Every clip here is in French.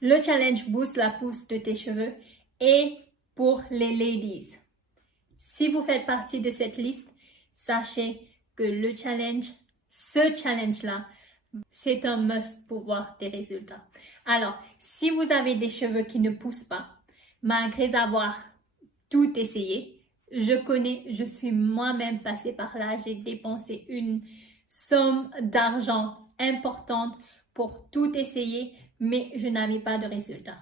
Le challenge booste la pousse de tes cheveux et pour les ladies. Si vous faites partie de cette liste, sachez que ce challenge-là, c'est un must pour voir des résultats. Alors, si vous avez des cheveux qui ne poussent pas, malgré avoir tout essayé, je suis moi-même passée par là, j'ai dépensé une somme d'argent importante pour tout essayer, mais je n'avais pas de résultat.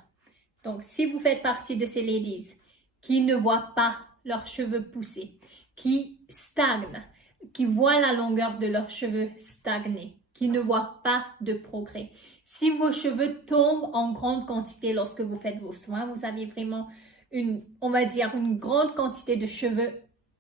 Donc, si vous faites partie de ces ladies qui ne voient pas leurs cheveux pousser, qui stagnent, qui voient la longueur de leurs cheveux stagner, qui ne voient pas de progrès. Si vos cheveux tombent en grande quantité lorsque vous faites vos soins, vous avez vraiment on va dire, une grande quantité de cheveux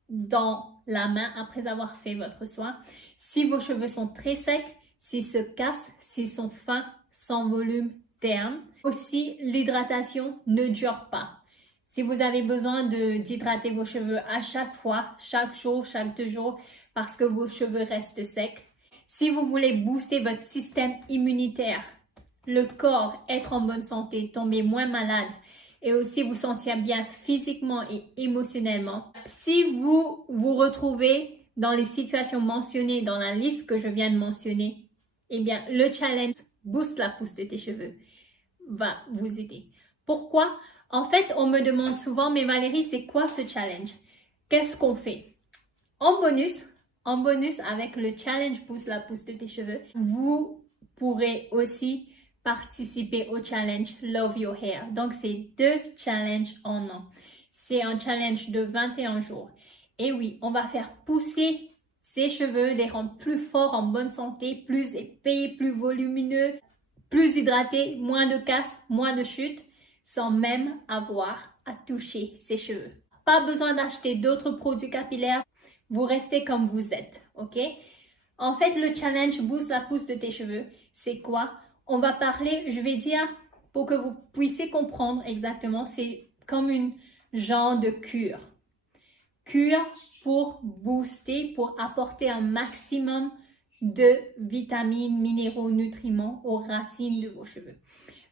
dans la main après avoir fait votre soin. Si vos cheveux sont très secs, s'ils se cassent, s'ils sont fins, sans volume, terne. Aussi, l'hydratation ne dure pas. Si vous avez besoin d'hydrater vos cheveux à chaque fois, chaque jour, chaque 2 jours, parce que vos cheveux restent secs. Si vous voulez booster votre système immunitaire, le corps, être en bonne santé, tomber moins malade et aussi vous sentir bien physiquement et émotionnellement. Si vous vous retrouvez dans les situations mentionnées dans la liste que je viens de mentionner, eh bien, le challenge booste la pousse de tes cheveux va vous aider. Pourquoi? En fait, on me demande souvent, mais Valérie, c'est quoi ce challenge? Qu'est-ce qu'on fait? En bonus, avec le challenge booste la pousse de tes cheveux, vous pourrez aussi participer au challenge Love Your Hair. Donc, c'est 2 challenges en un. C'est un challenge de 21 jours. Et oui, on va faire pousser ces cheveux, les rendre plus forts, en bonne santé, plus épais, plus volumineux, plus hydratés, moins de casse, moins de chute, sans même avoir à toucher ses cheveux. Pas besoin d'acheter d'autres produits capillaires. Vous restez comme vous êtes, ok? En fait, le challenge booste la pousse de tes cheveux. C'est quoi? On va parler, je vais dire, pour que vous puissiez comprendre exactement, c'est comme une genre de cure. Cure pour booster, pour apporter un maximum de vitamines, minéraux, nutriments aux racines de vos cheveux.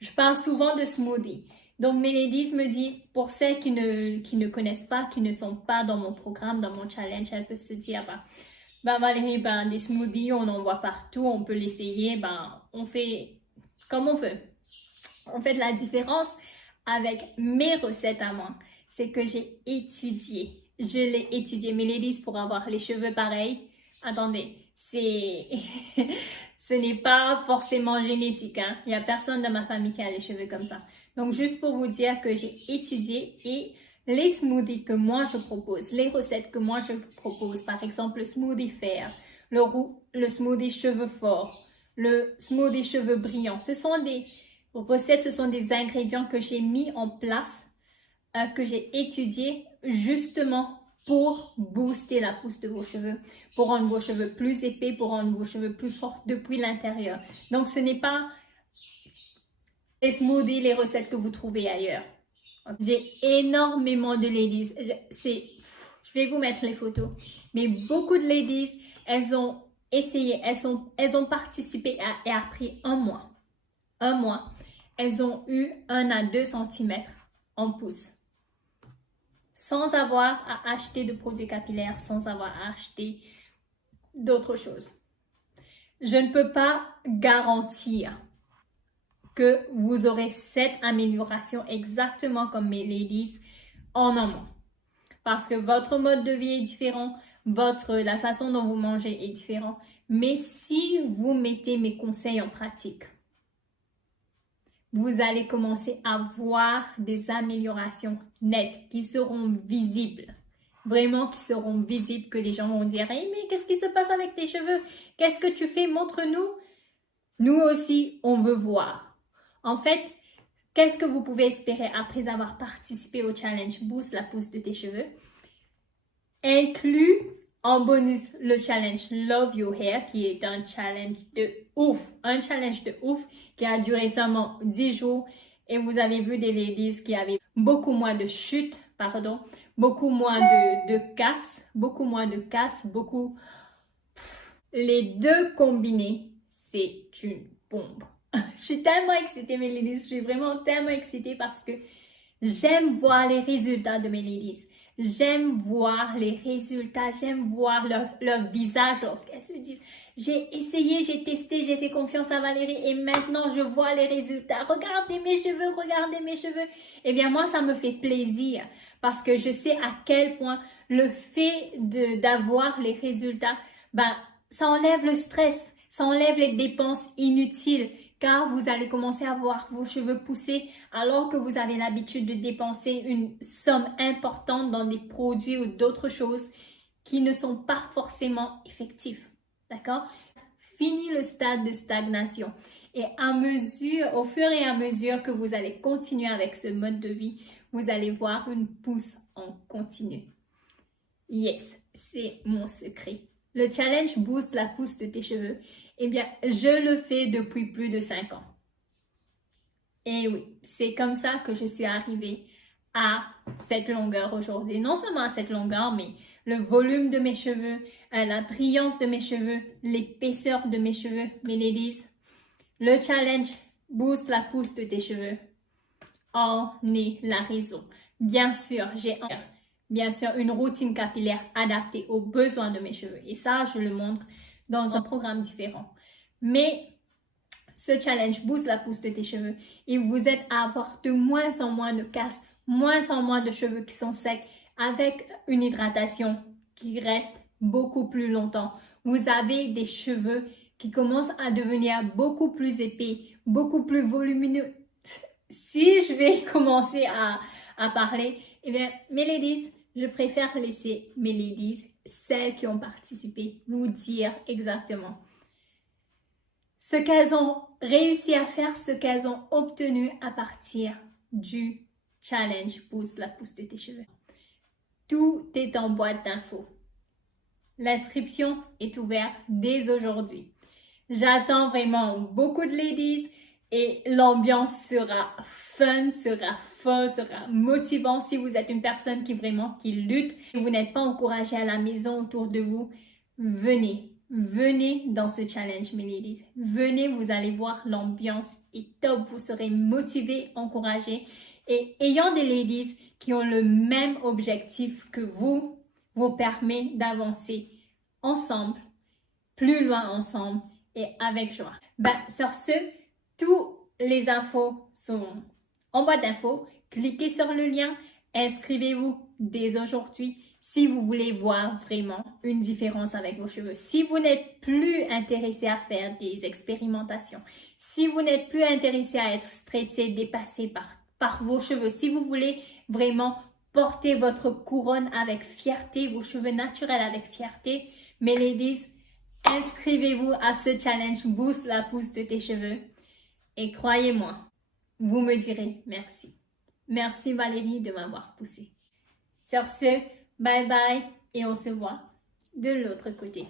Je parle souvent de smoothie. Donc, mes ladies me disent, pour celles qui ne connaissent pas, qui ne sont pas dans mon programme, dans mon challenge, elles peuvent se dire, Valérie, des smoothies, on en voit partout, on peut l'essayer, on fait comme on veut. En fait, la différence avec mes recettes à moi, c'est que j'ai étudié. Je l'ai étudié. Mes ladies, pour avoir les cheveux pareils, attendez, ce n'est pas forcément génétique, hein. Il n'y a personne dans ma famille qui a les cheveux comme ça. Donc, juste pour vous dire que j'ai étudié et les smoothies que moi je propose, les recettes que moi je propose, par exemple le smoothie fer, le smoothie cheveux forts, le smoothie cheveux brillants, ce sont des recettes, ce sont des ingrédients que j'ai mis en place, que j'ai étudiés justement pour booster la pousse de vos cheveux, pour rendre vos cheveux plus épais, pour rendre vos cheveux plus forts depuis l'intérieur. Donc, ce n'est pas les smoothies, les recettes que vous trouvez ailleurs. J'ai énormément de ladies. Je vais vous mettre les photos. Mais beaucoup de ladies, elles ont essayé, elles ont participé et après un mois, elles ont eu 1 à 2 cm en pousse. Sans avoir à acheter de produits capillaires, sans avoir à acheter d'autres choses. Je ne peux pas garantir que vous aurez cette amélioration exactement comme mes ladies en un mois. Parce que votre mode de vie est différent, la façon dont vous mangez est différent. Mais si vous mettez mes conseils en pratique, vous allez commencer à voir des améliorations nettes qui seront visibles. Vraiment qui seront visibles, que les gens vont dire « Hey, mais qu'est-ce qui se passe avec tes cheveux? Qu'est-ce que tu fais? Montre-nous. » Nous aussi, on veut voir. En fait, qu'est-ce que vous pouvez espérer après avoir participé au challenge Boost la pousse de tes cheveux? Inclus en bonus le challenge Love Your Hair, qui est un challenge de ouf. Un challenge de ouf qui a duré seulement 10 jours. Et vous avez vu des ladies qui avaient beaucoup moins de chutes, beaucoup moins de casse, Les deux combinés, c'est une bombe. Je suis tellement excitée, mes ladies. Je suis vraiment tellement excitée parce que j'aime voir les résultats de mes ladies. J'aime voir les résultats. J'aime voir leur visage lorsqu'elles se disent « J'ai essayé, j'ai testé, j'ai fait confiance à Valérie et maintenant je vois les résultats. Regardez mes cheveux, regardez mes cheveux. » Eh bien, moi, ça me fait plaisir parce que je sais à quel point le fait d'avoir les résultats, ça enlève le stress, ça enlève les dépenses inutiles car vous allez commencer à voir vos cheveux pousser alors que vous avez l'habitude de dépenser une somme importante dans des produits ou d'autres choses qui ne sont pas forcément effectifs. D'accord? Fini le stade de stagnation. Et au fur et à mesure que vous allez continuer avec ce mode de vie, vous allez voir une pousse en continu. Yes, c'est mon secret. Le challenge booste la pousse de tes cheveux. Eh bien, je le fais depuis plus de 5 ans. Et oui, c'est comme ça que je suis arrivée à cette longueur aujourd'hui. Non seulement à cette longueur, mais le volume de mes cheveux, la brillance de mes cheveux, l'épaisseur de mes cheveux. Mes ladies, le challenge booste la pousse de tes cheveux. En est la raison. Bien sûr, j'ai une routine capillaire adaptée aux besoins de mes cheveux. Et ça, je le montre dans un programme différent. Mais ce challenge booste la pousse de tes cheveux et vous aide à avoir de moins en moins de casse, moins en moins de cheveux qui sont secs avec une hydratation qui reste beaucoup plus longtemps. Vous avez des cheveux qui commencent à devenir beaucoup plus épais, beaucoup plus volumineux. Si je vais commencer à parler, eh bien, mes ladies, je préfère laisser mes ladies, celles qui ont participé, vous dire exactement ce qu'elles ont réussi à faire, ce qu'elles ont obtenu à partir du challenge Boost la pousse de tes cheveux. Tout est en boîte d'infos. L'inscription est ouverte dès aujourd'hui. J'attends vraiment beaucoup de ladies et l'ambiance sera fun, sera motivant. Si vous êtes une personne qui lutte et vous n'êtes pas encouragé à la maison autour de vous, venez dans ce challenge, mes ladies. Venez, vous allez voir, l'ambiance est top. Vous serez motivés, encouragés. Et ayant des ladies qui ont le même objectif que vous permet d'avancer ensemble, plus loin ensemble et avec joie. Sur ce, toutes les infos sont en boîte d'infos. Cliquez sur le lien, inscrivez-vous dès aujourd'hui si vous voulez voir vraiment une différence avec vos cheveux. Si vous n'êtes plus intéressé à faire des expérimentations, si vous n'êtes plus intéressé à être stressé, dépassé par vos cheveux, si vous voulez vraiment porter votre couronne avec fierté, vos cheveux naturels avec fierté, mes ladies, inscrivez-vous à ce challenge Boost la pousse de tes cheveux et croyez-moi, vous me direz merci. Merci Valérie de m'avoir poussé. Sur ce, bye bye et on se voit de l'autre côté.